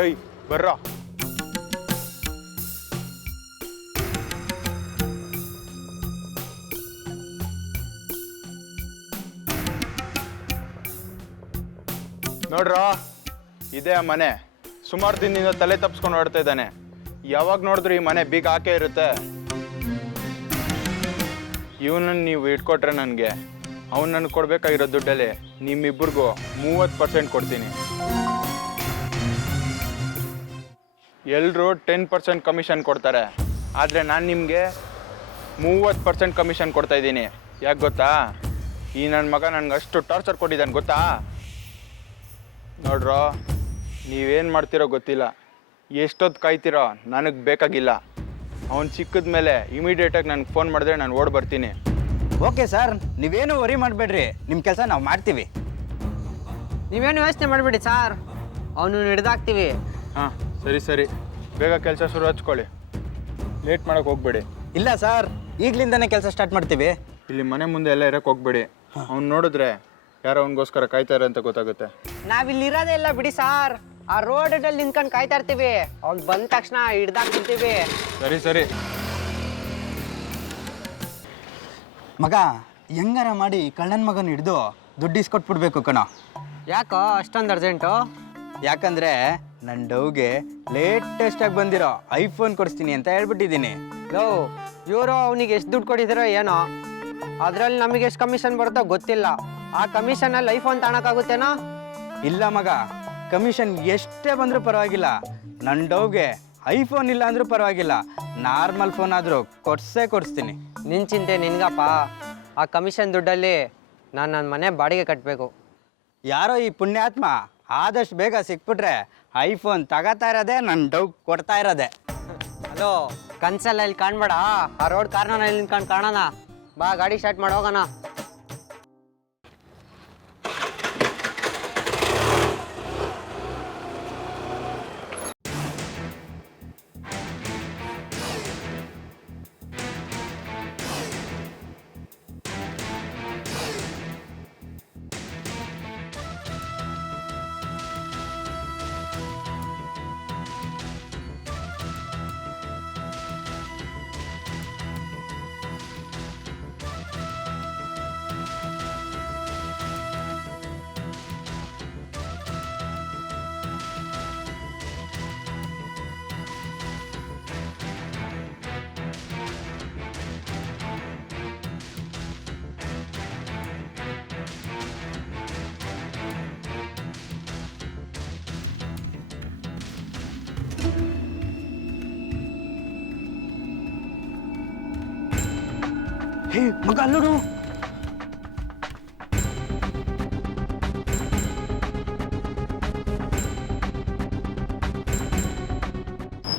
ಏಯ್ ಬರ್ರ. ನೋಡ್ರ, ಇದೇ ಆ ಮನೆ. ಸುಮಾರು ದಿನದಿಂದ ತಲೆ ತಪ್ಸ್ಕೊಂಡು ಹೊಡ್ತಾ ಇದ್ದಾನೆ. ಯಾವಾಗ ನೋಡಿದ್ರು ಈ ಮನೆ ಬೀಗ ಹಾಕೇ ಇರುತ್ತೆ. ಇವನನ್ನು ನೀವು ಇಟ್ಕೊಟ್ರೆ ನನಗೆ ಅವ್ನು ನನಗೆ ಕೊಡ್ಬೇಕಾಗಿರೋ ದುಡ್ಡಲ್ಲಿ ನಿಮ್ಮಿಬ್ಬರಿಗೂ 30% ಕೊಡ್ತೀನಿ. ಎಲ್ಲರೂ 10% ಕಮಿಷನ್ ಕೊಡ್ತಾರೆ, ಆದರೆ ನಾನು ನಿಮಗೆ 30% ಕಮಿಷನ್ ಕೊಡ್ತಾ ಇದ್ದೀನಿ. ಯಾಕೆ ಗೊತ್ತಾ? ಈ ನನ್ನ ಮಗ ನನಗೆ ಅಷ್ಟು ಟಾರ್ಚರ್ ಕೊಟ್ಟಿದ್ದಾನೆ ಗೊತ್ತಾ? ನೋಡ್ರೋ, ನೀವೇನು ಮಾಡ್ತಿರೋ ಗೊತ್ತಿಲ್ಲ, ಎಷ್ಟೊತ್ತು ಕಾಯ್ತಿರೋ ನನಗೆ ಬೇಕಾಗಿಲ್ಲ. ಅವ್ನು ಸಿಕ್ಕಿದ ಮೇಲೆ ಇಮಿಡಿಯೇಟಾಗಿ ನನಗೆ ಫೋನ್ ಮಾಡಿದ್ರೆ ನಾನು ಓಡಿ ಬರ್ತೀನಿ. ಓಕೆ ಸರ್, ನೀವೇನು ವರಿ ಮಾಡಬೇಡ್ರಿ, ನಿಮ್ಮ ಕೆಲಸ ನಾವು ಮಾಡ್ತೀವಿ. ನೀವೇನು ಯೋಚನೆ ಮಾಡಬೇಡಿ ಸರ್, ಅವನು ಹಿಡ್ದಾಕ್ತೀವಿ. ಹಾಂ ಸರಿ ಸರಿ, ಬೇಗ ಕೆಲಸ ಶುರು ಹಚ್ಕೊಳ್ಳಿ, ಲೇಟ್ ಮಾಡೋಕೆ ಹೋಗಬೇಡಿ. ಇಲ್ಲ ಸರ್, ಈಗಲಿಂದನೇ ಕೆಲಸ ಸ್ಟಾರ್ಟ್ ಮಾಡ್ತೀವಿ. ಇಲ್ಲಿ ಮನೆ ಮುಂದೆ ಎಲ್ಲ ಇರೋಕ್ಕೆ ಹೋಗಬೇಡಿ. ಅವ್ನು ನೋಡಿದ್ರೆ ಯಾರೋ ಅವನಿಗೋಸ್ಕರ ಕಾಯ್ತಾರೆ ಅಂತ ಗೊತ್ತಾಗುತ್ತೆ. ನಾವಿಲ್ಲಿ ಇರೋದೇ ಇಲ್ಲ ಬಿಡಿ ಸಾರ್, ಆ ರೋಡಲ್ಲಿ ನಿಂತ್ಕೊಂಡು ಕಾಯ್ತಾ ಇರ್ತೀವಿ. ಅವ್ನು ಬಂದ ತಕ್ಷಣ ಹಿಡ್ದಾಕ್ತಿರ್ತೀವಿ. ಸರಿ ಸರಿ. ಮಗ, ಹೆಂಗಾರ ಮಾಡಿ ಕಳ್ಳನ ಮಗನ ಹಿಡಿದು ದುಡ್ಡು ಇಸ್ಕೊಟ್ಬಿಡ್ಬೇಕು ಕಣೋ. ಯಾಕೋ ಅಷ್ಟೊಂದು ಅರ್ಜೆಂಟು? ಯಾಕಂದರೆ ನನ್ನ ಡವ್ಗೆ ಲೇಟೆಸ್ಟಾಗಿ ಬಂದಿರೋ ಐಫೋನ್ ಕೊಡಿಸ್ತೀನಿ ಅಂತ ಹೇಳ್ಬಿಟ್ಟಿದ್ದೀನಿ. ಲೋ, ಇವರು ಅವನಿಗೆ ಎಷ್ಟು ದುಡ್ಡು ಕೊಟ್ಟಿದ್ದೀರೋ ಏನೋ, ಅದರಲ್ಲಿ ನಮಗೆ ಎಷ್ಟು ಕಮಿಷನ್ ಬರುತ್ತೋ ಗೊತ್ತಿಲ್ಲ. ಆ ಕಮಿಷನಲ್ಲಿ ಐಫೋನ್ ತಗೊಳಕ್ಕಾಗುತ್ತೇನೋ? ಇಲ್ಲ ಮಗ, ಕಮಿಷನ್ ಎಷ್ಟೇ ಬಂದರೂ ಪರವಾಗಿಲ್ಲ, ನನ್ನ ಡವ್ಗೆ ಐಫೋನ್ ಇಲ್ಲ ಅಂದರೂ ಪರವಾಗಿಲ್ಲ, ನಾರ್ಮಲ್ ಫೋನ್ ಆದರೂ ಕೊಡಿಸ್ತೀನಿ. ನಿನ್ನ ಚಿಂತೆ ನಿನ್ಗಪ್ಪ. ಆ ಕಮಿಷನ್ ದುಡ್ಡಲ್ಲಿ ನಾನು ನನ್ನ ಮನೆ ಬಾಡಿಗೆ ಕಟ್ಟಬೇಕು. ಯಾರೋ ಈ ಪುಣ್ಯಾತ್ಮ ಆದಷ್ಟು ಬೇಗ ಸಿಕ್ಬಿಟ್ರೆ ಐಫೋನ್ ತಗೋತಾ ಇರೋದೆ, ನನ್ನ ಡವ್ ಕೊಡ್ತಾ ಇರೋದೆ. ಹಲೋ, ಕನ್ಸಲ್ಲ ಇಲ್ಲಿ ಕಾಣ್ಬೇಡ, ಆ ರೋಡ್ ಕಾರ್ನರ್ ಇಲ್ಲಿ ನಿಂತ್ಕೊಂಡು ಕಾಣೋಣ. ಬಾ, ಗಾಡಿ ಸ್ಟಾರ್ಟ್ ಮಾಡಿ ಹೋಗೋಣ. ಹೇ ಮಗ, ಅಲ್ಲೋಡು.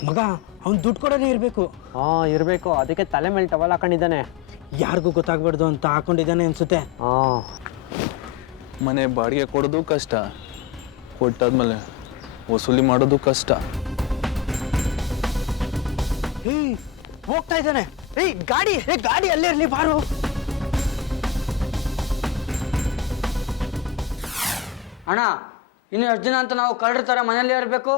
ಮಗ, ಅವ್ನು ದುಡ್ಡು ಕೊಡೋದೇ ಇರಬೇಕು. ಹಾಂ, ಇರಬೇಕು. ಅದಕ್ಕೆ ತಲೆ ಮೇಲೆ ಟವಲ್ ಹಾಕೊಂಡಿದ್ದಾನೆ. ಯಾರಿಗೂ ಗೊತ್ತಾಗ್ಬಾರ್ದು ಅಂತ ಹಾಕೊಂಡಿದ್ದಾನೆ ಅನ್ಸುತ್ತೆ. ಹಾಂ, ಮನೆ ಬಾಡಿಗೆ ಕೊಡೋದು ಕಷ್ಟ, ಕೊಟ್ಟಾದ್ಮೇಲೆ ವಸೂಲಿ ಮಾಡೋದು ಕಷ್ಟ. ಹೇ, ಹೋಗ್ತಾ ಇದ್ದಾನೆ. ಗಾಡಿ ಅಲ್ಲೇ ಇರಲಿ, ಬಾರು. ಅಣ್ಣ, ಇನ್ನು ಎಷ್ಟು ದಿನ ಅಂತ ನಾವು ಕಳ್ಳರ ಥರ ಮನೇಲಿ ಇರಬೇಕು?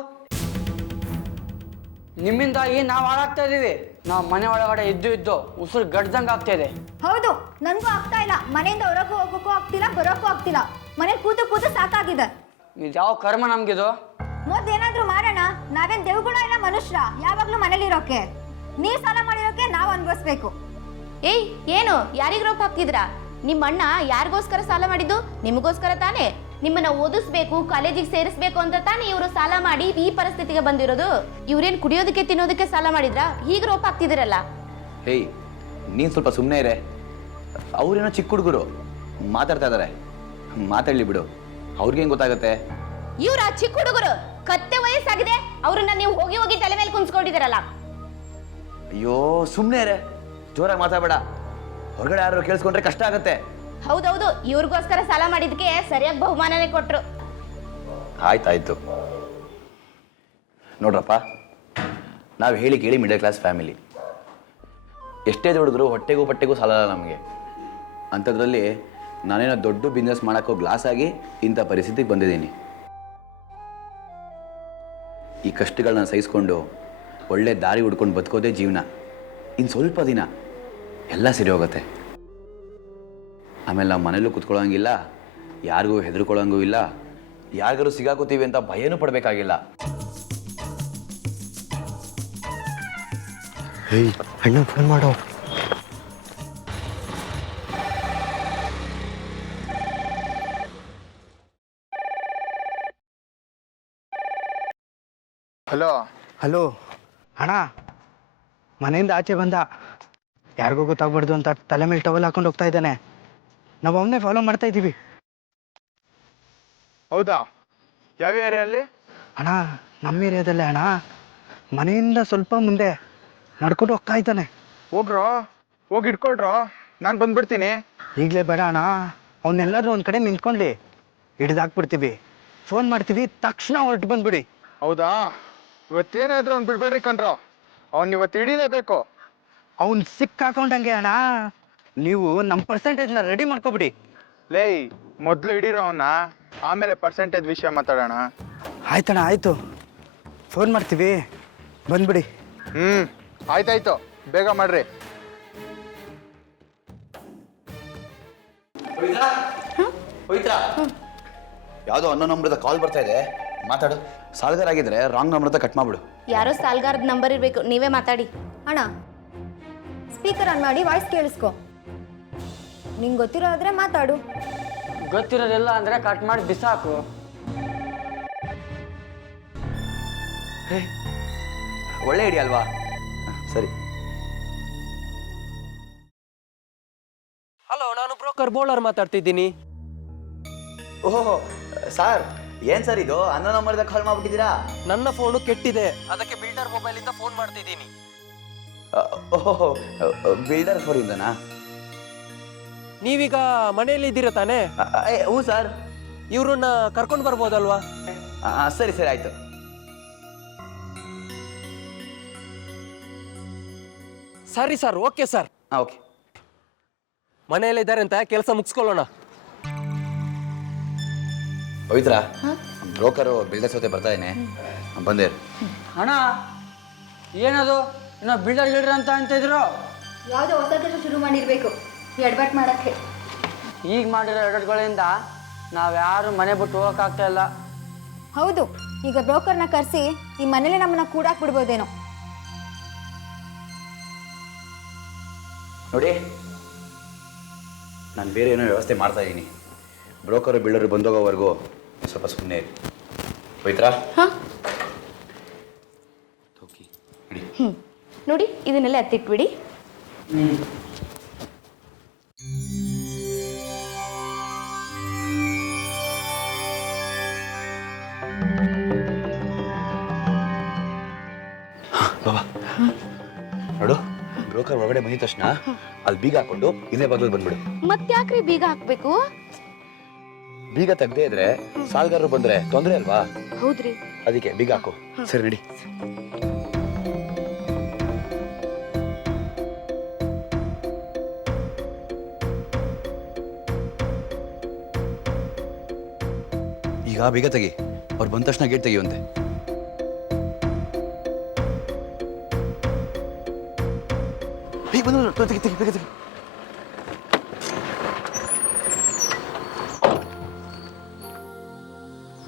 ನಿಮ್ಮಿಂದಾಗಿ ನಾವು ಹಾಳಾಗ್ತಾ ಇದೀವಿ. ನಾವು ಮನೆ ಒಳಗಡೆ ಇದ್ದು ಉಸಿರು ಗಡ್ದಂಗೆ ಆಗ್ತಾ ಇದೆ. ಹೌದು, ನನಗೂ ಆಗ್ತಾ ಇಲ್ಲ. ಮನೆಯಿಂದ ಹೊರಗೂ ಹೋಗೋಕ್ಕೂ ಆಗ್ತಿಲ್ಲ, ಬರೋಕ್ಕೂ ಆಗ್ತಿಲ್ಲ. ಮನೆ ಕೂತು ಸಾಕಾಗಿದೆ. ಇದು ಯಾವ ಕರ್ಮ ನಮ್ಗಿದು? ಮೊದ್ಲೇನಾದ್ರೂ ಮಾಡೋಣ. ನಾವೇನ್ ದೇವ್ಗುಣ ಇಲ್ಲ, ಮನುಷ್ಯರ ಯಾವಾಗ್ಲೂ ಮನೇಲಿರೋಕೆ. ನೀವ್ ಸಾಲ ಮಾಡಿರೋಕೆ ನಾವು ಅನ್ಭವಿಸ್ಬೇಕು. ಏಯ್, ಏನು ಯಾರಿಗ ರೋಪ್ ಹಾಕ್ತಿದ್ರಾ? ನಿಮ್ಮ ಅಣ್ಣ ಯಾರಿಗೋಸ್ಕರ ಸಾಲ ಮಾಡಿದ್ದು? ನಿಮಗೋಸ್ಕರ ತಾನೇ. ನಿಮ್ಮನ್ನ ಓದಿಸ್ಬೇಕು, ಕಾಲೇಜಿಗೆ ಸೇರಿಸ್ಬೇಕು ಅಂತ ತಾನೇ ಇವರು ಸಾಲ ಮಾಡಿ ಈ ಪರಿಸ್ಥಿತಿಗೆ ಬಂದಿರೋದು. ಇವ್ರೇನ್ ಕುಡಿಯೋದಕ್ಕೆ ತಿನ್ನೋದಕ್ಕೆ ಸಾಲ ಮಾಡಿದ್ರಾ? ಈಗ ರೋಪ್ ಹಾಕ್ತಿದಿರಲ್ಲ. ಹೇಯ್, ನೀನು ಸ್ವಲ್ಪ ಸುಮ್ಮನೆ ಇರೆ. ಅವ್ರೇನೋ ಚಿಕ್ಕ ಹುಡುಗರು ಮಾತಾಡ್ತಾ ಇದ್ದಾರೆ, ಮಾತಾಡ್ಲಿ ಬಿಡು. ಅವ್ರಿಗೇನು ಗೊತ್ತಾಗುತ್ತೆ? ಇವ್ರ ಚಿಕ್ಕ ಹುಡುಗರು, ಕತ್ತೆ ವಯಸ್ಸಾಗಿದೆ, ಅವ್ರನ್ನ ನೀವು ಹೋಗಿ ತಲೆ ಮೇಲೆ ಕುಂಸ್ಕೊಂಡಿದ್ದೀರಲ್ಲ. ಅಯ್ಯೋ, ಸುಮ್ಮನೆ ಇರೆ, ಜೋರಾಗಿ ಮಾತಾಡಬೇಡ. ಹೊರಗಡೆ ಯಾರು ಕೇಳಿಸ್ಕೊಂಡ್ರೆ ಕಷ್ಟ ಆಗುತ್ತೆ. ಹೌದೌದು, ಇವ್ರಿಗೋಸ್ಕರ ಸಾಲ ಮಾಡಿದಕ್ಕೆ ಸರಿಯಾಗಿ ಬಹುಮಾನನೇ ಕೊಟ್ರು. ಆಯ್ತಾಯ್ತು. ನೋಡ್ರಪ್ಪ, ನಾವು ಹೇಳಿ ಕೇಳಿ ಮಿಡಲ್ ಕ್ಲಾಸ್ ಫ್ಯಾಮಿಲಿ. ಎಷ್ಟೇ ದುಡಿದ್ರು ಹೊಟ್ಟೆಗೂ ಪಟ್ಟೆಗೂ ಸಾಲಲ್ಲ ನಮಗೆ. ಅಂಥದ್ರಲ್ಲಿ ನಾನೇನೋ ದೊಡ್ಡ ಬಿಸ್ನೆಸ್ ಮಾಡೋಕ್ಕೋ ಗ್ಲಾಸ್ ಆಗಿ ಇಂಥ ಪರಿಸ್ಥಿತಿಗೆ ಬಂದಿದ್ದೀನಿ. ಈ ಕಷ್ಟಗಳನ್ನ ಸಹಿಸ್ಕೊಂಡು ಒಳ್ಳೆ ದಾರಿ ಹುಡ್ಕೊಂಡು ಬದುಕೋದೇ ಜೀವನ. ಇನ್ನು ಸ್ವಲ್ಪ ದಿನ ಎಲ್ಲ ಸರಿ ಹೋಗುತ್ತೆ. ಆಮೇಲೆ ನಾವು ಮನೇಲೂ ಕುತ್ಕೊಳ್ಳೋಂಗಿಲ್ಲ, ಯಾರಿಗೂ ಹೆದರ್ಕೊಳ್ಳೋಂಗೂ ಇಲ್ಲ, ಯಾರಿಗಾರು ಸಿಗಾಕೋತೀವಿ ಅಂತ ಭಯನೂ ಪಡಬೇಕಾಗಿಲ್ಲ. ಹೇಯ್ ಅಣ್ಣ ಫೋನ್ ಮಾಡೋ. ಹಲೋ. ಹಲೋ ಅಣ್ಣ, ಮನೆಯಿಂದ ಆಚೆ ಬಂದ, ಯಾರಿಗೂ ಗೊತ್ತಾಗ್ಬಾರ್ದು ಅಂತ ತಲೆ ಮೇಲೆ ಟವಲ್ ಹಾಕೊಂಡು ಹೋಗ್ತಾ ಇದ್ದಾನೆ. ನಾವು ಅವನ್ನೇ ಫಾಲೋ ಮಾಡ್ತಾ ಇದ್ದೀವಿ. ಹೌದಾ? ಯಾವ ಏರಿಯಲ್ಲಿ? ಅಣ್ಣ ನಮ್ಮ ಏರಿಯಾದಲ್ಲೇ ಅಣ್ಣ, ಮನೆಯಿಂದ ಸ್ವಲ್ಪ ಮುಂದೆ ನಡ್ಕೊಂಡು ಹೋಗ್ತಾ ಇದ್ದಾನೆ. ಹೋಗ್ರೋ, ಹೋಗಿ ಇಟ್ಕೊಳ್ರೋ, ನಾನು ಬಂದ್ಬಿಡ್ತೀನಿ. ಈಗಲೇ ಬೇಡ ಅಣ್ಣ, ಅವನ್ನೆಲ್ಲರೂ ಒಂದು ಕಡೆ ನಿಂತ್ಕೊಳ್ಳಿ, ಹಿಡ್ದಾಕ್ಬಿಡ್ತೀವಿ. ಫೋನ್ ಮಾಡ್ತೀವಿ, ತಕ್ಷಣ ಹೊರಟು ಬಂದ್ಬಿಡಿ. ಹೌದಾ? ಇವತ್ತೇನಾದ್ರೂ ಅವ್ನು ಬಿಡ್ಬೇಡ್ರಿ ಕಣ್ರೋ, ಅವ್ನು ಇವತ್ತು ಹಿಡೀಲೇಬೇಕು. ಅವ್ನು ಸಿಕ್ಕಾಕೊಂಡಂಗೆ ಅಣ್ಣ. ನೀವು ನಮ್ಮ ಪರ್ಸೆಂಟೇಜ್ನ ರೆಡಿ ಮಾಡ್ಕೊಬಿಡಿ. ಲೇಯ್, ಮೊದಲು ಹಿಡೀರೋ ಅವನ್ನ, ಆಮೇಲೆ ಪರ್ಸೆಂಟೇಜ್ ವಿಷಯ ಮಾತಾಡೋಣ. ಆಯ್ತಣ್ಣ, ಆಯಿತು. ಫೋನ್ ಮಾಡ್ತೀವಿ, ಬಂದ್ಬಿಡಿ. ಆಯ್ತಾಯ್ತು, ಬೇಗ ಮಾಡ್ರಿ. ಯಾವುದೋ ಅನ್ನೋ ನಂಬರ್ದ ಕಾಲ್ ಬರ್ತಾ ಇದೆ, ಮಾತಾಡು. ಸಾಲ್ಗಾರ್ ಆಗಿದ್ರೆ ರಾಂಗ್ ನಂಬರ್ದ ಕಟ್ ಮಾಡ್ಬಿಡು. ಯಾರೋ ಸಾಲ್ಗಾರದ ನಂಬರ್ ಇರಬೇಕು, ನೀವೇ ಮಾತಾಡಿ. ಅಣ್ಣ ಸ್ಪೀಕರ್ ಆನ್ ಮಾಡಿ ವಾಯ್ಸ್ ಕೇಳಿಸ್ಕೊ. ನಿಂಗೆ ಗೊತ್ತಿರೋದ್ರೆ ಮಾತಾಡು. ಗೊತ್ತಿರೋದಿಲ್ಲ ಅಂದರೆ ಕಟ್ ಮಾಡಿ ಬಿಸಾಕು. ಒಳ್ಳೆ ಐಡಿಯಾ ಅಲ್ವಾ? ಸರಿ. ಹಲೋ, ನಾನು ಬ್ರೋಕರ್ ಬೋಳರ್ ಮಾತಾಡ್ತಿದ್ದೀನಿ. ಓಹೋ ಸರ್, ಏನ್ ಸರ್ ಇದು ಅನ್ನೋ ನಂಬರ್ದ ಕಾಲ್ ಮಾಡ್ಬಿಟ್ಟಿದ್ದೀರಾ? ನನ್ನ ಫೋನು ಕೆಟ್ಟಿದೆ, ಅದಕ್ಕೆ ಬಿಲ್ಡರ್ ಮೊಬೈಲ್ ಇಂದ ಫೋನ್ ಮಾಡ್ತಿದ್ದೀನಿ. ಓಹೋ, ಬಿಲ್ಡರ್ ಫೋರ್ ಇಂದನಾ? ನೀವೀಗ ಮನೆಯಲ್ಲಿ ಇದ್ದೀರಾ ತಾನೇ? ಹ್ಞೂ ಸರ್. ಇವ್ರನ್ನ ಕರ್ಕೊಂಡು ಬರ್ಬೋದಲ್ವಾ? ಸರಿ ಸರಿ ಆಯ್ತು. ಸರಿ ಸರ್, ಓಕೆ ಸರ್. ಓಕೆ. ಮನೆಯಲ್ಲಿದ್ದಾರೆ ಅಂತ ಕೆಲಸ ಮುಗಿಸ್ಕೊಳ್ಳೋಣ. ಪವಿತ್ರ, ಬ್ರೋಕರು ಬಿಲ್ಡರ್ ಜೊತೆ ಬರ್ತಾ ಇದ್ದೇನೆ, ಬಂದೆ. ಅಣ್ಣ ಏನದು ಇನ್ನೂ ಬಿಲ್ಡರ್ ಗಿಲ್ಡರ್ ಅಂತ ಅಂತಿದ್ರು? ಯಾವುದೋ ಹೊಸ ಕೆಲಸ ಶುರು ಮಾಡಿರಬೇಕು ಎಡ್ಬಟ್ ಮಾಡೋಕ್ಕೆ. ಈಗ ಮಾಡಿರೋ ಎಡಟ್ಗಳಿಂದ ನಾವ್ಯಾರು ಮನೆ ಬಿಟ್ಟು ಹೋಗೋಕ್ಕಾಗ್ತಾ ಇಲ್ಲ. ಹೌದು, ಈಗ ಬ್ರೋಕರ್ನ ಕರೆಸಿ ಈ ಮನೇಲಿ ನಮ್ಮನ್ನ ಕೂಡಾಕ್ಬಿಡ್ಬೋದೇನೋ. ನೋಡಿ, ನಾನು ಬೇರೆ ಏನೋ ವ್ಯವಸ್ಥೆ ಮಾಡ್ತಾ ಇದ್ದೀನಿ. ಬ್ರೋಕರು ಬಿಲ್ಡರು ಬಂದೋಗೋವರೆಗೂ ಸ್ವಲ್ಪ ಸುಮ್ಮನೆ ಇರಿ. ಪವಿತ್ರ, ನೋಡಿ, ಇದನ್ನೆಲ್ಲ ಎತ್ತಿಟ್ಬಿಡಿ. ಬಾಬಾ ನೋಡು, ಬ್ರೋಕರ್ ಒಳಗಡೆ ಬಂದಿದ ತಕ್ಷಣ ಅಲ್ಲಿ ಬೀಗ ಹಾಕೊಂಡು ಇದೇ ಬಾಗಿಲು ಬಂದ್ಬಿಡು. ಮತ್ತ್ಯಾಕ್ರಿ ಬೀಗ ಹಾಕ್ಬೇಕು? ಬೀಗ ತೆಗ್ದೇ ಇದ್ರೆ ಸಾಲ್ಗಾರರು ಬಂದ್ರೆ ತೊಂದರೆ ಅಲ್ವಾ? ಹೌದ್ರಿ, ಅದಕ್ಕೆ ಬೀಗ ಹಾಕು. ಸರಿ ನಡಿ. ಈಗ ಬೀಗ ತೆಗಿ, ಅವ್ರು ಬಂದ ತಕ್ಷಣ ಗೇಟ್ ತೆಗಿಯುವಂತೆ. ತೆಗಿ ತೆಗಿ ಬೇಗ ತೆಗಿ.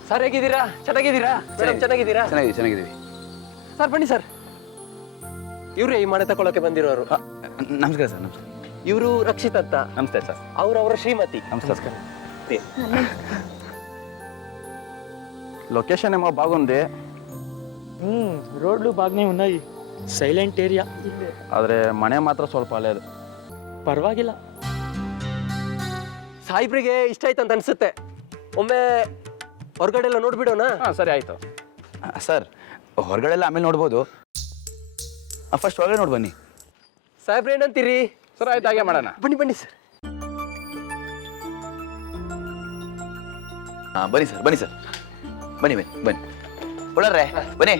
ಸರ್, ಹೇಗಿದ್ದೀರಾ? ಚೆನ್ನಾಗಿದ್ದೀರಾ? ಮೇಡಮ್ ಚೆನ್ನಾಗಿದ್ದೀರಾ? ಚೆನ್ನಾಗಿದ್ದೀವಿ. ಸರ್ ಬನ್ನಿ ಸರ್. ಇವ್ರೇ ಈ ಮನೆ ತಗೊಳಕ್ಕೆ ಬಂದಿರೋರು. ನಮಸ್ಕಾರ ಸರ್. ನಮಸ್ಕಾರ. ಇವರು ರಕ್ಷಿತ್ ಅಂತ. ನಮಸ್ತೆ ಸರ್. ಅವರ ಶ್ರೀಮತಿ. నమస్కారం. లొకేషన్ ఏమో బాగుంది, రోడ్లు బాగానే ఉన్నాయి, సైలెంట్ ఏరియా. ಆದರೆ ಮನೆ ಮಾತ್ರ ಸ್ವಲ್ಪ ಹಳೇದು. ಪರವಾಗಿಲ್ಲ. ಸಾಯಿಬ್ರಿಗೆ ಇಷ್ಟ ಆಯ್ತು ಅಂತ ಅನ್ಸುತ್ತೆ. ಒಮ್ಮೆ ಹೊರಗಡೆ ಎಲ್ಲ ನೋಡ್ಬಿಡೋಣ. ಸರಿ ಆಯಿತು. ಸರ್, ಹೊರಗಡೆ ಎಲ್ಲ ಆಮೇಲೆ ನೋಡ್ಬೋದು, ಫಸ್ಟ್ ಹೊರಗಡೆ ನೋಡಿ ಬನ್ನಿ. ಸಾಹೇಬ್ರೆ ಏನಂತೀರಿ? ಸರ್ ಆಯ್ತು, ಹಾಗೆ ಮಾಡೋಣ. ಬನ್ನಿ ಬನ್ನಿ ಸರ್. ಬನ್ನಿ ಸರ್, ಬನ್ನಿ ಸರ್, ಬನ್ನಿ ಬನ್ನಿ ಬನ್ನಿ. ಒಳ್ಳೆ ಬನ್ನಿ,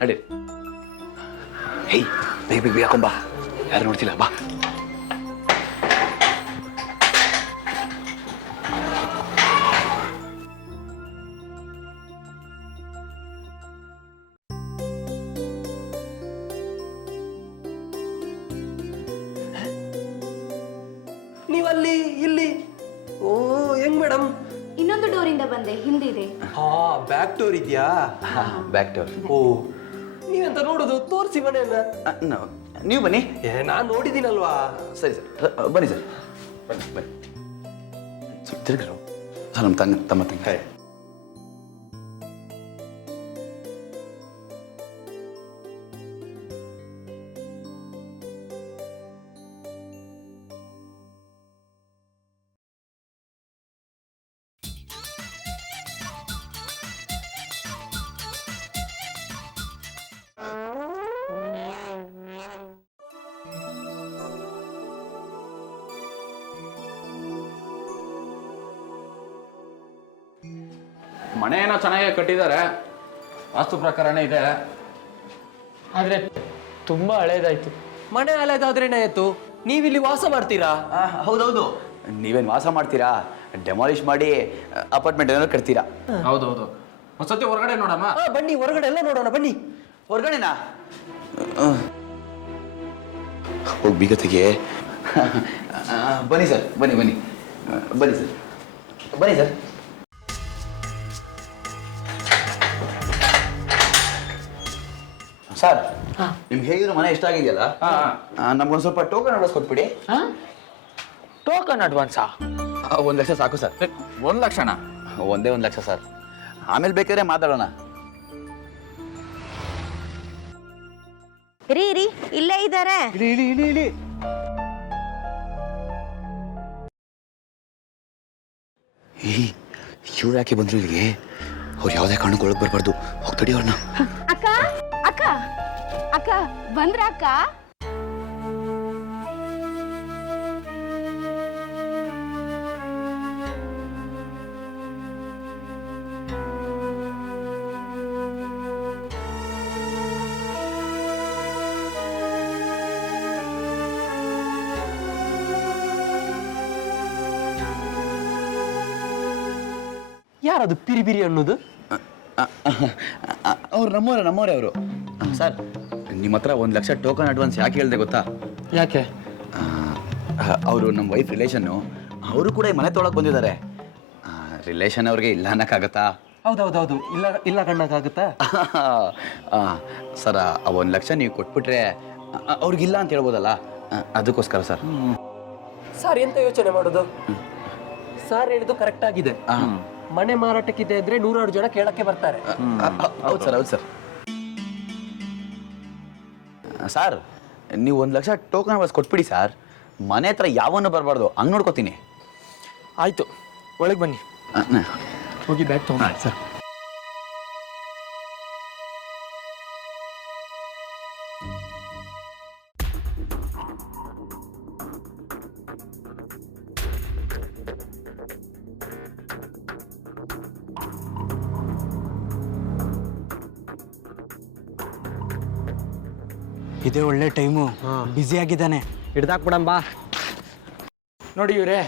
ನಡಿ. ಹೇಯ್, ಬೇಗ ಬೇಗ ಬೇಗ ಹಾಕೊಂಬಾ, ಯಾರು ನೋಡ್ತಿಲ್ಲ, ಬಾ. ಬಂದೆ ಹಿಂದಿದೆ. ಹಾ ಬ್ಯಾಕ್ ಡೋರ್ ಇದೆಯಾ? Back door. ಓ ನೀವೆಂತ ನೋಡುದು? ತೋರಿಸಿ ಮನೆಯನ್ನ. ನೀವು ಬನ್ನಿ. ನಾನು ನೋಡಿದ್ದೀನಲ್ವಾ. ಸರಿ ಸರ್ ಬನ್ನಿ ಸರ್, ಬನ್ನಿ ಬನ್ನಿ. ತಿರುಗರು ಸರ್, ನಮ್ಮ ತಮ್ಮ ತಂಗಿ. ಮನೆ ಏನೋ ಚೆನ್ನಾಗಿ ಕಟ್ಟಿದ್ದಾರೆ, ವಾಸ್ತು ಪ್ರಕಾರನೇ ಇದೆ. ಆದರೆ ತುಂಬ ಹಳೇದಾಯ್ತು. ಮನೆ ಹಳೆದಾದ್ರೇನಾಯ್ತು? ನೀವಿಲ್ಲಿ ವಾಸ ಮಾಡ್ತೀರಾ? ಹೌದೌದು, ನೀವೇನು ವಾಸ ಮಾಡ್ತೀರಾ? ಡೆಮಾಲಿಷ್ ಮಾಡಿ ಅಪಾರ್ಟ್ಮೆಂಟ್ ಏನಾದ್ರು ಕಟ್ತೀರಾ? ಹೌದೌದು. ಒಂದ್ಸತಿ ಹೊರಗಡೆ ನೋಡಮ್ಮ. ಬನ್ನಿ ಹೊರಗಡೆ ಎಲ್ಲ ನೋಡೋಣ ಬನ್ನಿ. ಹೊರಗಡೆನಾ? ಹೋಗಿ ಬೀಗತೆಗೆ. ಬನ್ನಿ ಸರ್, ಬನ್ನಿ ಬನ್ನಿ ಬನ್ನಿ ಸರ್, ಬನ್ನಿ ಸರ್. ಸರ್, ನಿಮ್ಗೆ ಹೇಗಿದ್ರು ಮನೆ ಇಷ್ಟ ಆಗಿದೆಯಲ್ಲ, ನಮ್ಗೊಂದು ಸ್ವಲ್ಪ ಟೋಕನ್ ಅಡ್ವಾನ್ಸ್ ಕೊಟ್ಬಿಡಿ. ಟೋಕನ್ ಅಡ್ವಾನ್ಸಾ? 1 ಲಕ್ಷ ಸಾಕು ಸರ್. 1 ಲಕ್ಷನಾ? ಒಂದೇ 1 ಲಕ್ಷ ಸರ್, ಆಮೇಲೆ ಬೇಕಾದ್ರೆ ಮಾತಾಡೋಣ. ರೀ ಇಲ್ಲೇ ಇದ್ದಾರೆ. ಇಳಿ. ಇವ್ರು ಯಾಕೆ ಬಂದ್ರು ಇಲ್ಲಿಗೆ? ಅವ್ರು ಯಾವುದೇ ಕಾರಣಕ್ಕೂ ಒಳಗೆ ಬರಬಾರ್ದು. ಹೋಗ್ತಡಿ ಅವ್ರನ್ನ. ಅಕ್ಕ ಅಕ್ಕ ಅಕ್ಕ ಬಂದ್ರ ಅಕ್ಕ? ಯಾರದು ಪಿರಿಬಿರಿ ಅನ್ನೋದು? ಅವ್ರು ನಮ್ಮವರೇ ಅವರು. ಸರ್, ನಿಮ್ಮ ಹತ್ರ 1 ಲಕ್ಷ ಟೋಕನ್ ಅಡ್ವಾನ್ಸ್ ಯಾಕೆ ಹೇಳಿದೆ ಗೊತ್ತಾ? ಯಾಕೆ? ಅವರು ನಮ್ಮ ವೈಫ್ ರಿಲೇಷನ್ನು, ಅವರು ಕೂಡ ಈ ಮನೆ ತೊಳಕ್ಕೆ ಬಂದಿದ್ದಾರೆ. ರಿಲೇಷನ್ ಅವ್ರಿಗೆ ಇಲ್ಲ ಅನ್ನಕ್ಕಾಗತ್ತಾ? ಹೌದೌದೌದು, ಇಲ್ಲ ಕಣ್ಣಕ್ಕಾಗುತ್ತಾ? ಸರ್, ಆ 1 ಲಕ್ಷ ನೀವು ಕೊಟ್ಬಿಟ್ರೆ ಅವ್ರಿಗಿಲ್ಲ ಅಂತ ಹೇಳ್ಬೋದಲ್ಲ, ಅದಕ್ಕೋಸ್ಕರ ಸರ್. ಸರ್ ಎಂತ ಯೋಚನೆ ಮಾಡೋದು? ಸರ್ ಹೇಳಿದ್ದು ಕರೆಕ್ಟ್ ಆಗಿದೆ. ಮನೆ ಮಾರಾಟಕ್ಕಿದೆ ಅಂದ್ರೆ 100 ಜನ ಕೇಳಕ್ಕೆ ಬರ್ತಾರೆ. ಹೌದು ಸರ್, ಹೌದು ಸರ್. ಸರ್, ನೀವು 1 ಲಕ್ಷ ಟೋಕನ್ ಅಡ್ವಾನ್ಸ್ ಕೊಟ್ಬಿಡಿ ಸರ್. ಮನೆ ಹತ್ರ ಯಾವನ್ನೂ ಬರಬಾರ್ದು, ಹಂಗೆ ನೋಡ್ಕೋತೀನಿ. ಆಯ್ತು, ಒಳಗೆ ಬನ್ನಿ. ಹೋಗಿ ಬ್ಯಾಗ್ ತಗೊಂಡು ಸರ್. ಇದೇ ಒಳ್ಳೆ ಟೈಮು. ಬ್ಯುಸಿ ಆಗಿದ್ದಾನೆ. ಹಿಡ್ದಾಕ್ಬಿಡಂಬಾ. ನೋಡಿ ಇವರೇ,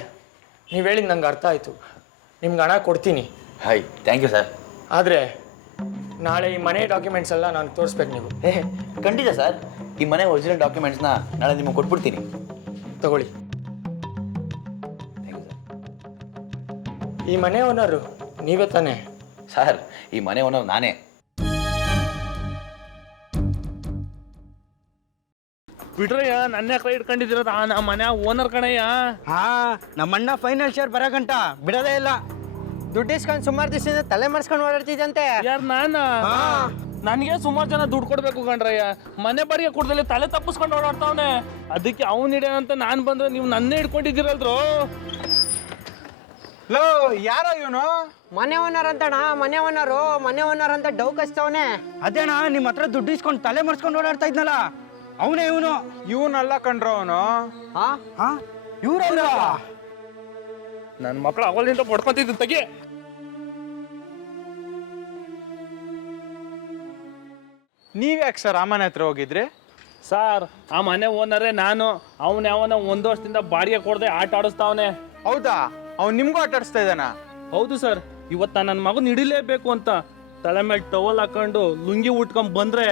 ನೀವು ಹೇಳಿದ್ದು ನಂಗೆ ಅರ್ಥ ಆಯಿತು. ನಿಮ್ಗೆ ಹಣ ಕೊಡ್ತೀನಿ. Hi, thank you sir. ಆದರೆ ನಾಳೆ ಈ ಮನೆ ಡಾಕ್ಯುಮೆಂಟ್ಸ್ ಎಲ್ಲ ನಾನು ತೋರಿಸ್ಬೇಕು ನೀವು. ಖಂಡಿತ ಸರ್, ಈ ಮನೆ ಒರಿಜಿನಲ್ ಡಾಕ್ಯುಮೆಂಟ್ಸ್ನ ನಾಳೆ ನಿಮಗೆ ಕೊಟ್ಬಿಡ್ತೀನಿ. ತಗೊಳ್ಳಿ. Thank you sir. ಈ ಮನೆ ಓನರು ನೀವೇ ತಾನೇ? ಸರ್, ಈ ಮನೆ ಓನರ್ ನಾನೇ. ಬಿಡ್ರಯ್ಯ, ನನ್ನ ಕೈ ಇಟ್ಕೊಂಡಿದ್ದೀರ ಆ ಮನೆ ಓನರ್ ಕಣಯ್ಯ. ನಮ್ಮಣ್ಣ ಫೈನಲ್ ಶೇರ್ ಬರಗಂಟ ಬಿಡೋದೇ ಇಲ್ಲ. ದುಡ್ಡು ಇಸ್ಕೊಂಡು ಸುಮಾರು ದಿವಸದಿಂದ ತಲೆ ಮರ್ಸ್ಕೊಂಡು ಓಡಾಡ್ತಿದ್ದಂತೆ. ಯಾರು ನನಗೆ ಸುಮಾರು ಜನ ದುಡ್ಡು ಕೊಡ್ಬೇಕು ಕಣ್ರಯ್ಯ. ಮನೆ ಬಾರಿಗೆ ಕೊಡ್ದಲ್ಲಿ ತಲೆ ತಪ್ಪಿಸ್ಕೊಂಡು ಓಡಾಡ್ತಾವನೆ. ಅದಕ್ಕೆ ಅವ್ನು ಹಿಡಿಯೋಂತ ನಾನು ಬಂದ್ರೆ ನೀವು ನನ್ನೇ ಹಿಡ್ಕೊಂಡಿದ್ದೀರಲ್ರು. ಲೋ, ಯಾರೋ ಇವನು? ಮನೆ ಓನರ್ ಅಂತಣ್ಣ, ಮನೆ ಓನರ್ ಅಂತ ಡೌ ಕಚ್ತವನೆ. ಅದೇಣ ನಿಮ್ಮ ಹತ್ರ ದುಡ್ಡು ಇಸ್ಕೊಂಡು ತಲೆ ಮರ್ಸ್ಕೊಂಡು ಓಡಾಡ್ತಾ ಇದ್ನಲ್ಲ, ಅವನೇ ಇವನು. ಇವನಲ್ಲ ಕಣ್ರೋ ಅವನು. ಇವ್ರಲ್ಲ, ನನ್ನ ಮಕ್ಕಳು ಅವಲಿಂದ ಪಡ್ಕೊತಿದ್ದು ತೆಗಿ. ನೀವ್ಯಾಕೆ ಸರ್ ಆ ಮನೆ ಹತ್ರ ಹೋಗಿದ್ರಿ? ಸರ್, ಆ ಮನೆ ಓನರೇ ನಾನು. ಅವನ ಯಾವನ 1 ವರ್ಷದಿಂದ ಬಾಡಿಗೆ ಕೊಡದೆ ಆಟ ಆಡಿಸ್ತಾವನೆ. ಹೌದಾ? ಅವ್ನು ನಿಮ್ಗೂ ಆಟ ಆಡಿಸ್ತಾ ಇದ್ದಾನ? ಹೌದು ಸರ್. ಇವತ್ತು ನನ್ನ ಮಗನ ಹಿಡಿಲೇಬೇಕು ಅಂತ ತಲೆ ಮೇಲೆ ಟವಲ್ ಹಾಕೊಂಡು ಲುಂಗಿ ಉಟ್ಕೊಂಡ್ ಬಂದ್ರೆ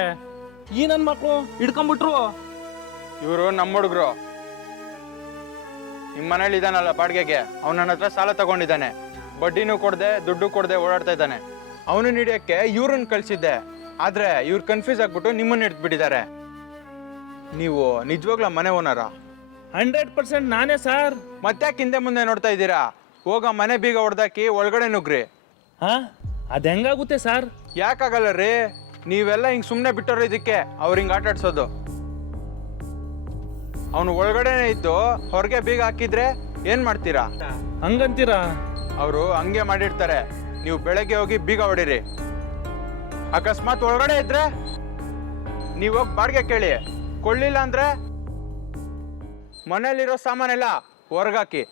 ಈ ನನ್ನ ಮಕ್ಕಳು ಹಿಡ್ಕೊಂಡ್ಬಿಟ್ರು. ಇವರು ನಮ್ಮ ಹುಡುಗರು. ನಿಮ್ಮ ಮನೇಲಿ ಇದ್ದಾನಲ್ಲ ಬಾಡಿಗೆಗೆ, ಅವ್ನ ನನ್ನ ಹತ್ರ ಸಾಲ ತಗೊಂಡಿದ್ದಾನೆ. ಬಡ್ಡಿನೂ ಕೊಡದೆ ದುಡ್ಡು ಕೊಡದೆ ಓಡಾಡ್ತಾ ಇದ್ದಾನೆ. ಅವನು ಹಿಡಿಯೋಕ್ಕೆ ಇವ್ರನ್ನ ಕಳಿಸಿದ್ದೆ, ಆದರೆ ಇವ್ರು ಕನ್ಫ್ಯೂಸ್ ಆಗ್ಬಿಟ್ಟು ನಿಮ್ಮನ್ನ ಹಿಡಿದ್ಬಿಟ್ಟಿದ್ದಾರೆ. ನೀವು ನಿಜವಾಗ್ಲೂ ಮನೆ ಓನರಾ? 100% ನಾನೇ ಸರ್. ಮತ್ತ್ಯಾಕೆ ಹಿಂದೆ ಮುಂದೆ ನೋಡ್ತಾ ಇದ್ದೀರಾ? ಹೋಗ ಮನೆ ಬೀಗ ಹೊಡೆದಾಕಿ ಒಳಗಡೆ ನುಗ್ರಿ. ಹಾ, ಅದು ಹೆಂಗಾಗುತ್ತೆ ಸರ್? ಯಾಕಾಗಲ್ಲ ರೀ, ನೀವೆಲ್ಲ ಹಿಂಗೆ ಸುಮ್ಮನೆ ಬಿಟ್ಟೋರು ಇದಕ್ಕೆ ಅವ್ರು ಹಿಂಗೆ ಆಟ ಆಡ್ಸೋದು. ಅವನು ಒಳಗಡೆನೇ ಇದ್ದು ಹೊರಗೆ ಬೀಗ ಹಾಕಿದ್ರೆ ಏನು ಮಾಡ್ತೀರಾ? ಹಂಗಂತೀರಾ? ಅವರು ಹಂಗೆ ಮಾಡಿರ್ತಾರೆ. ನೀವು ಬೆಳಗ್ಗೆ ಹೋಗಿ ಬೀಗ ಹೊಡೀರಿ. ಅಕಸ್ಮಾತ್ ಒಳಗಡೆ ಇದ್ರೆ ನೀವು ಹೋಗಿ ಬಾಡಿಗೆ ಕೇಳಿ, ಕೊಳ್ಳಿಲ್ಲ ಅಂದ್ರೆ ಮನೇಲಿರೋ ಸಾಮಾನೆಲ್ಲ ಹೊರಗಾಕಿ.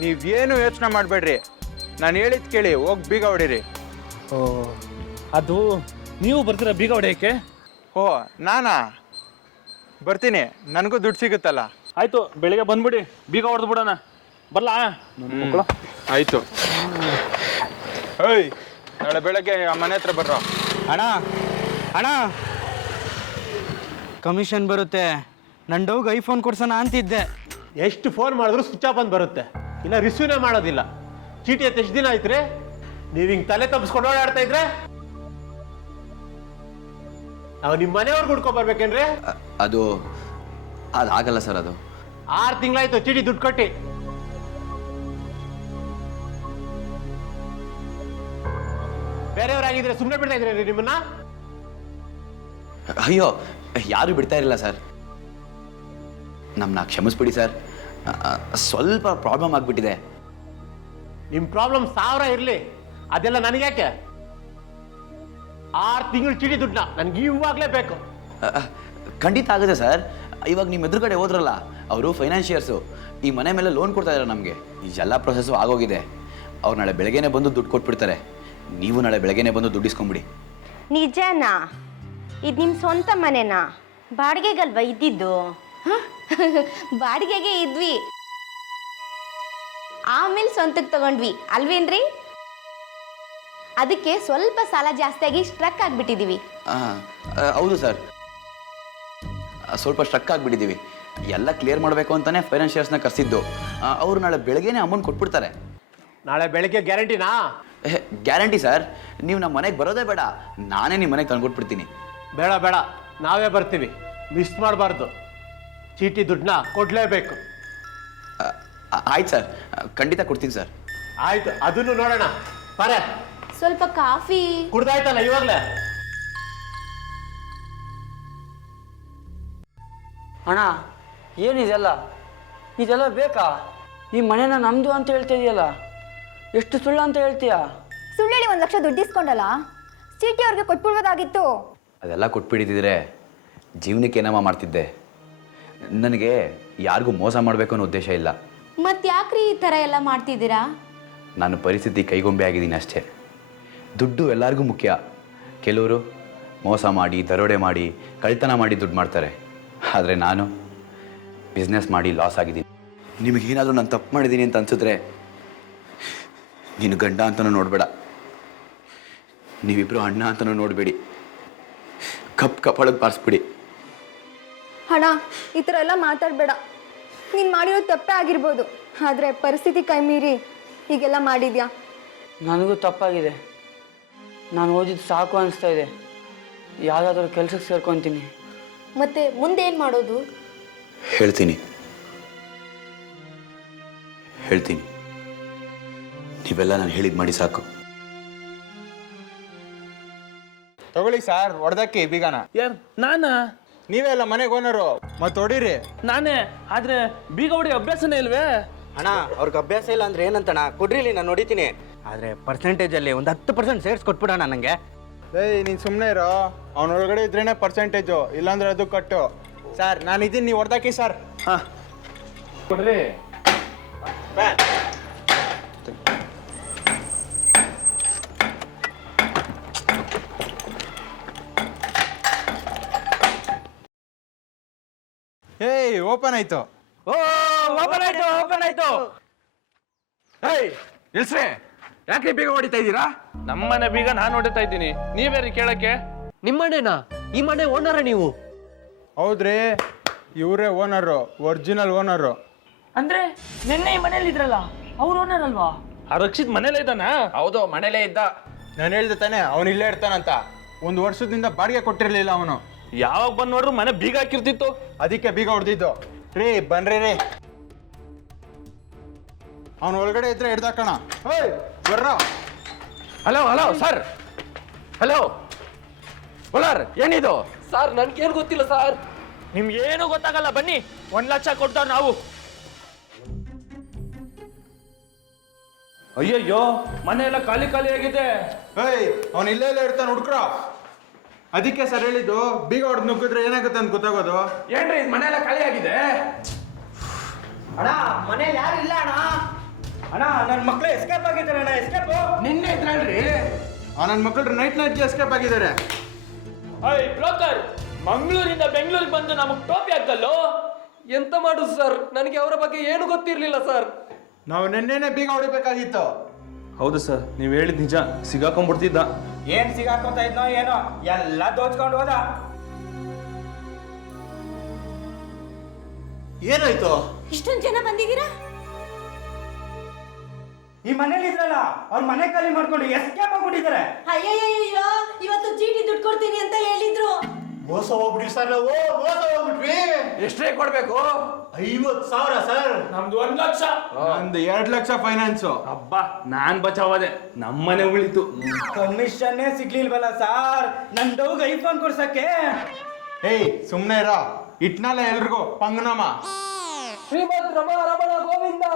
ನೀವೇನು ಯೋಚನೆ ಮಾಡಬೇಡ್ರಿ, ನಾನು ಹೇಳಿದ್ ಕೇಳಿ ಹೋಗಿ ಬೀಗ ಹೊಡೀರಿ. ಓ, ಅದು ನೀವು ಬರ್ತೀರಾ ಬೀಗ ಹೊಡೆಯೋಕ್ಕೆ? ಓ ನಾನಾ? ಬರ್ತೀನಿ, ನನಗೂ ದುಡ್ಡು ಸಿಗುತ್ತಲ್ಲ. ಆಯ್ತು, ಬೆಳಿಗ್ಗೆ ಬಂದ್ಬಿಡಿ, ಬೀಗ ಹೊಡೆದು ಬಿಡೋಣ. ಬರ್ಲಾ? ಆಯ್ತು. ಏಯ್, ನಾಳೆ ಬೆಳಗ್ಗೆ ಮನೆ ಹತ್ರ ಬರ್ರೋ. ಅಣ್ಣ ಅಣ್ಣ, ಕಮಿಷನ್ ಬರುತ್ತೆ, ನನ್ನ ಡೌಗೆ ಐಫೋನ್ ಕೊಡ್ಸೋಣ ಅಂತಿದ್ದೆ. ಎಷ್ಟು ಫೋನ್ ಮಾಡಿದ್ರು ಸ್ವಿಚ್ ಆಫ್ ಅಂತ ಬರುತ್ತೆ, ಇಲ್ಲ ರಿಸೀವ್ನೇ ಮಾಡೋದಿಲ್ಲ. ಚೀಟಿ ಎತ್ತು ಎಷ್ಟು ದಿನ ಆಯ್ತು ರೀ? ನೀವು ಹಿಂಗೆ ತಲೆ ತಪ್ಪಿಸ್ಕೊಂಡು ಓಡಾಡ್ತಾ ಇದ್ರೆ ನಾವು ನಿಮ್ಮ ಮನೆಯವ್ರಿಗೆ ಹುಡ್ಕೊಂಬರ್ಬೇಕೇನ್ರಿ? ಅದು ಆಗಲ್ಲ ಸರ್. ಅದು 6 ತಿಂಗಳಾಯ್ತು ಚೀಟಿ ದುಡ್ಡು ಕಟ್ಟಿ. ಬೇರೆಯವ್ರಾಗಿದ್ರೆ ಸುಮ್ಮನೆ ಬಿಡ್ತಾ ಇದ್ರಿ ನಿಮ್ಮನ್ನ? ಅಯ್ಯೋ, ಯಾರು ಬಿಡ್ತಾ ಇರಲಿಲ್ಲ ಸರ್. ನಮ್ಮನ್ನ ಕ್ಷಮಿಸ್ಬಿಡಿ ಸರ್, ಸ್ವಲ್ಪ ಪ್ರಾಬ್ಲಮ್ ಆಗಿಬಿಟ್ಟಿದೆ. ನಿಮ್ಮ ಪ್ರಾಬ್ಲಮ್ 1000 ಇರಲಿ, ಅದೆಲ್ಲ ನನಗ್ಯಾಕೆ? 6 ತಿಂಗಳು ಚೀಟಿ ದುಡ್ಡನ್ನ ನನಗೆ ಇವಾಗಲೇ ಬೇಕು. ಖಂಡಿತ ಆಗುತ್ತೆ ಸರ್. ಇವಾಗ ನಿಮ್ಮ ಎದುರುಗಡೆ ಹೋದ್ರಲ್ಲ, ಅವರು ಫೈನಾನ್ಷಿಯರ್ಸು, ಈ ಮನೆ ಮೇಲೆ ಲೋನ್ ಕೊಡ್ತಾ ಇದ್ದಾರೆ ನಮಗೆ. ಎಲ್ಲ ಪ್ರೊಸೆಸ್ಸು ಆಗೋಗಿದೆ. ಅವ್ರು ನಾಳೆ ಬೆಳಗ್ಗೆನೇ ಬಂದು ದುಡ್ಡು ಕೊಟ್ಬಿಡ್ತಾರೆ. ನೀವು ನಾಳೆ ಬೆಳಗ್ಗೆನೇ ಬಂದು ದುಡ್ಡು ಇಸ್ಕೊಂಬಿಡಿ. ನಿಜನಾ? ಇದು ನಿಮ್ಮ ಸ್ವಂತ ಮನೆನಾ? ಬಾಡಿಗೆಗಲ್ವಾ ಇದ್ದಿದ್ದು? ಬಾಡಿಗೆಗೆ ಇದ್ವಿ, ಆಮೇಲೆ ಸ್ವಂತಕ್ಕೆ ತಗೊಂಡ್ವಿ ಅಲ್ವೇನ್ರಿ? ಅದಕ್ಕೆ ಸ್ವಲ್ಪ ಸಾಲ ಜಾಸ್ತಿಯಾಗಿ ಸ್ಟ್ರಕ್ ಆಗಿಬಿಟ್ಟಿದ್ದೀವಿ. ಹೌದು ಸರ್, ಸ್ವಲ್ಪ ಸ್ಟ್ರಕ್ ಆಗಿಬಿಟ್ಟಿದ್ದೀವಿ. ಎಲ್ಲ ಕ್ಲಿಯರ್ ಮಾಡಬೇಕು ಅಂತಲೇ ಫೈನಾನ್ಷಿಯರ್ಸ್ನ ಕರೆಸಿದ್ದು. ಅವರು ನಾಳೆ ಬೆಳಗ್ಗೆನೇ ಅಮೌಂಟ್ ಕೊಟ್ಬಿಡ್ತಾರೆ. ನಾಳೆ ಬೆಳಗ್ಗೆ ಗ್ಯಾರಂಟಿನಾ? Guarantee sir. ನೀವು ನಮ್ಮ ಮನೆಗೆ ಬರೋದೇ ಬೇಡ, ನಾನೇ ನಿಮ್ಮ ಮನೆಗೆ ತಂದ್ಕೊಟ್ಬಿಡ್ತೀನಿ. ಬೇಡ ಬೇಡ, ನಾವೇ ಬರ್ತೀವಿ. ಮಿಸ್ ಮಾಡಬಾರ್ದು. ಚೀಟಿ ದುಡ್ಡನ್ನ ಕೊಡಲೇಬೇಕು. ಆಯ್ತು ಸರ್, ಖಂಡಿತ ಕೊಡ್ತೀನಿ ಸರ್. ಆಯ್ತು, ಅದನ್ನು ನೋಡೋಣ. ಬರೇ ಸ್ವಲ್ಪ ಕಾಫಿ ಕುಡ್ದಾಯ್ತಲ್ಲ ಇವಾಗಲೇ? ಅಣ್ಣ, ಏನಿದೆಲ್ಲ? ಇದೆಲ್ಲ ಬೇಕಾ? ಈ ಮನೆನ ನಮ್ಮದು ಅಂತ ಹೇಳ್ತಾ ಇದೆಯಲ್ಲ, ಎಷ್ಟು ಸುಳ್ಳು ಅಂತ ಹೇಳ್ತೀಯಾ? ಸುಳ್ಳೇಳಿ 1 ಲಕ್ಷ ದುಡ್ಡು ಇಸ್ಕೊಂಡಲ್ಲ, ಚೀಟಿ ಅವ್ರಿಗೆ ಕೊಟ್ಬಿಡ್ಬೋದಾಗಿತ್ತು. ಅದೆಲ್ಲ ಕೊಟ್ಬಿಟ್ಟಿದ್ದಿದ್ರೆ ಜೀವನಕ್ಕೆ ಏನಮ್ಮ ಮಾಡ್ತಿದ್ದೆ. ನನಗೆ ಯಾರಿಗೂ ಮೋಸ ಮಾಡಬೇಕು ಅನ್ನೋ ಉದ್ದೇಶ ಇಲ್ಲ. ಮತ್ತೆ ಯಾಕ್ರಿ ಈ ಥರ ಎಲ್ಲ ಮಾಡ್ತಿದ್ದೀರಾ? ನಾನು ಪರಿಸ್ಥಿತಿ ಕೈಗೊಂಬೆ ಆಗಿದ್ದೀನಿ ಅಷ್ಟೇ. ದುಡ್ಡು ಎಲ್ಲರಿಗೂ ಮುಖ್ಯ. ಕೆಲವರು ಮೋಸ ಮಾಡಿ, ದರೋಡೆ ಮಾಡಿ, ಕಳ್ತನ ಮಾಡಿ ದುಡ್ಡು ಮಾಡ್ತಾರೆ. ಆದರೆ ನಾನು ಬಿಸ್ನೆಸ್ ಮಾಡಿ ಲಾಸ್ ಆಗಿದ್ದೀನಿ. ನಿಮಗೇನಾದರೂ ನಾನು ತಪ್ಪು ಮಾಡಿದ್ದೀನಿ ಅಂತ ಅನ್ಸಿದ್ರೆ ನೀನು ಗಂಡ ಅಂತಲೂ ನೋಡಬೇಡ, ನೀವಿಬ್ಬರು ಅಣ್ಣ ಅಂತಲೂ ನೋಡಬೇಡಿ. ಕಪ್ಪಳಕ್ಕೆ ಬಾರಿಸ್ಬಿಡಿ. ಅಣ್ಣ, ಈ ಥರ ಎಲ್ಲ ಮಾತಾಡಬೇಡ. ನೀನು ಮಾಡಿರೋ ತಪ್ಪೇ ಆಗಿರ್ಬೋದು, ಆದರೆ ಪರಿಸ್ಥಿತಿ ಕೈ ಮೀರಿ ಹೀಗೆಲ್ಲ ಮಾಡಿದ್ಯಾ. ನನಗೂ ತಪ್ಪಾಗಿದೆ. ನಾನು ಓದಿದ್ದು ಸಾಕು ಅನಿಸ್ತಾ ಇದೆ. ಯಾವುದಾದ್ರೂ ಕೆಲಸಕ್ಕೆ ಸೇರ್ಕೊತೀನಿ. ಮತ್ತೆ ಮುಂದೆ ಏನು ಮಾಡೋದು? ಹೇಳ್ತೀನಿ. ನೀವೆಲ್ಲ ನಾನು ಹೇಳಿದ್ ಮಾಡಿ ಸಾಕು. ತಗೊಳ್ಳಿ ಸರ್, ಹೊಡೆದಕ್ಕೆ ಬೀಗನ. ಯಾರು? ನಾನಾ? ನೀವೇ ಅಲ್ಲ ಮನೆಗೆ ಓನರು, ಮತ್ತೆ ಹೊಡೀರಿ. ನಾನೇ, ಆದ್ರೆ ಬೀಗ ಹೊಡಿ ಅಭ್ಯಾಸನೇ ಇಲ್ವೇ? ಅಣ್ಣ, ಅವ್ರಿಗೆ ಅಭ್ಯಾಸ ಇಲ್ಲ ಅಂದ್ರೆ ಏನಂತಣ್ಣ? ಕೊಡ್ರಿಲಿ, ನಾನು ನೋಡಿತೀನಿ. ಆದರೆ ಪರ್ಸೆಂಟೇಜಲ್ಲಿ ಒಂದು 10% ಸೇರ್ಸ್ ಕೊಟ್ಬಿಡೋಣ ನನಗೆ. ಏಯ್, ನೀನು ಸುಮ್ಮನೆ ಇರೋ. ಅವನೊಳಗಡೆ ಇದ್ರೇನೆ ಪರ್ಸೆಂಟೇಜು, ಇಲ್ಲಾಂದ್ರೆ ಅದು ಕಟ್ಟು. ಸರ್, ನಾನಿದ್ದೀನಿ, ನೀವು ಹೊಡೆದಾಕಿ ಸರ್. ಹಾಂ, ಕೊಡ್ರಿ. ಏಯ್, ಓಪನ್ ಆಯ್ತು. ಓಪನ್ ಆಯ್ತು. ಏಯ್, ಇಲ್ಸ್ರಿ, ಯಾಕೆ ಬೀಗ ಹೊಡಿತಾ ಇದ್ದೀರಾ? ನಮ್ಮನೆ ಬೀಗ ನಾನು ಹೊಡಿತಾ ಇದ್ದೀನಿ, ನೀವೇರಿ ಕೇಳಕ್ಕೆ? ನಿಮ್ಮನೆನಾ? ಈ ಮನೆ ಓನರ ನೀವು? ಹೌದ್ರಿ, ಇವರೇ ಓನರು, ಒರಿಜಿನಲ್ ಓನರು. ಅಂದ್ರೆ ನಿನ್ನೆ ಈ ಮನೇಲಿ ಇದ್ರಲ್ಲ, ಅವ್ರು ಓನರ್ ಅಲ್ವಾ? ಆ ರಕ್ಷಿತ್ ಮನೇಲೇ ಇದ್ದಾನಾ? ಹೌದು, ಮನೇಲೇ ಇದ್ದ. ನಾನು ಹೇಳ್ದೆ ತಾನೆ ಅವನು ಇಲ್ಲೇ ಇರ್ತಾನಂತ. 1 ವರ್ಷದಿಂದ ಬಾಡಿಗೆ ಕೊಟ್ಟಿರಲಿಲ್ಲ ಅವನು. ಯಾವಾಗ ಬಂದ್ ನೋಡ್ರು ಮನೆ ಬೀಗ ಹಾಕಿರ್ತಿತ್ತು. ಅದಕ್ಕೆ ಬೀಗ ಹೊಡೆದಿದ್ದು. ರೀ ಬನ್ರಿ ರೀ, ಅವನು ಒಳಗಡೆ ಇದ್ರೆ ಹಿಡ್ದಾಕಣ. ಬರ್ರ. Hello hello sir, hello Kolar, ಏನಿದು? ಸರ್ ನನ್ಗೇನು ಗೊತ್ತಿಲ್ಲ ಸರ್. ನಿಮ್ಗೆ ಏನು ಗೊತ್ತಾಗಲ್ಲ, ಬನ್ನಿ 1 ಲಕ್ಷ ಕೊಡ್ತಾವ್ ನಾವು. ಅಯ್ಯಯ್ಯೋ, ಮನೆ ಎಲ್ಲ ಖಾಲಿ ಖಾಲಿ ಆಗಿದೆ. ಅವನು ಇಲ್ಲೇ ಇರ್ತಾನೆ, ಹುಡ್ಕ್ರ. ಅದಕ್ಕೆ ಸರ್ ಹೇಳಿದ್ದು, ಬೀಗ ಹೊಡೆದು ನುಗ್ಗಿದ್ರೆ ಏನಾಗುತ್ತೆ ಅಂತ ಗೊತ್ತಾಗೋದು. ಏನ್ರಿ ಇದು ಮನೆ ಎಲ್ಲ ಖಾಲಿ ಆಗಿದೆ? ಅಣ್ಣ ಮನೇಲಿ ಯಾರು ಇಲ್ಲ ಅಣ್ಣ. ಅಣ್ಣ ನನ್ನ ಮಕ್ಳು ಎಸ್ಕೇಪ್ ಆಗಿದ್ದಾರೆ ಅಣ್ಣ, ಎಸ್ಕೇಪ್. ನಿನ್ನೆ ಇದ್ರಲ್ರಿ? ನನ್ನ ಮಕ್ಕಳು ನೈಟ್ ಎಸ್ಕೇಪ್ ಆಗಿದ್ದಾರೆ. ಅಯ್ಯ ಬ್ರೋಕರ್, ಮಂಗಳೂರಿಂದ ಬೆಂಗಳೂರಿಗೆ ಬಂದು ನಮಗ್ ಟೋಪಿ ಹಾಕಲ್ಲೋ. ಎಂತ ಮಾಡುದು ಸರ್, ನನಗೆ ಅವರ ಬಗ್ಗೆ ಏನು ಗೊತ್ತಿರಲಿಲ್ಲ ಸರ್. ನಾವು ನೆನ್ನೆನೆ ಬೀಗ ಹೊಡಿಬೇಕಾಗಿತ್ತು. ಹೌದು ಸರ್, ನೀವು ಹೇಳಿದ ನಿಜ. ಸಿಗಾಕೊಂಡ್ಬಿಡ್ತಿದ್ದ. ಏನ್ ಸಿಗಾಕೊಂತ ಇದ್ನೋ ಏನೋ, ಎಲ್ಲ ದೋಚ್ಕೊಂಡು ಹೋದ. ಏನಾಯ್ತು? ಇಷ್ಟೊಂದು ಜನ ಬಂದಿದ್ದೀರಾ? ಈ ಮನೇಲಿ ಇದ್ರಲ್ಲ, ಅವ್ರ ಮನೆ ಖಾಲಿ ಮಾಡ್ಕೊಂಡು ಎಸ್ಕೇಪ್ ಆಗ್ಬಿಟ್ಟಿದ್ದಾರೆ. ಅಯ್ಯಯ್ಯೋ, ಇವತ್ತು ಚೀಟಿ ದುಡ್ಡು ಕೊಡ್ತೀನಿ ಅಂತ ಹೇಳಿದ್ರು. ಮೋಸ ಹೋಗ್ಬಿಟ್ವಿ ಸರ್, ನಾವು ಮೋಸ ಹೋಗ್ಬಿಟ್ವಿ. ಎಷ್ಟೇ ಕೊಡ್ಬೇಕು? 50,000 ಸರ್. ನಮ್ದು 1 ಲಕ್ಷ. ನಂದು 2 ಲಕ್ಷ ಫೈನಾನ್ಸು. ಅಬ್ಬಾ, ನಾನ್ ಬಚಾವದೆ, ನಮ್ಮನೆ ಉಳಿತು. ಕಮಿಷನ್ನೇ ಸಿಗ್ಲಿಲ್ವಲ್ಲ ಸಾರ್, ನನ್ ಡೌಗ್ ಐಫೋನ್ ಕೊಡ್ಸಕ್ಕೆ. ಸುಮ್ನೆ ಇರ, ಇಟ್ನಲ್ಲ ಎಲ್ರಿಗೂ ಪಂಗನಾಮ. ಶ್ರೀಮದ್ ರಮಣ ಗೋವಿಂದ.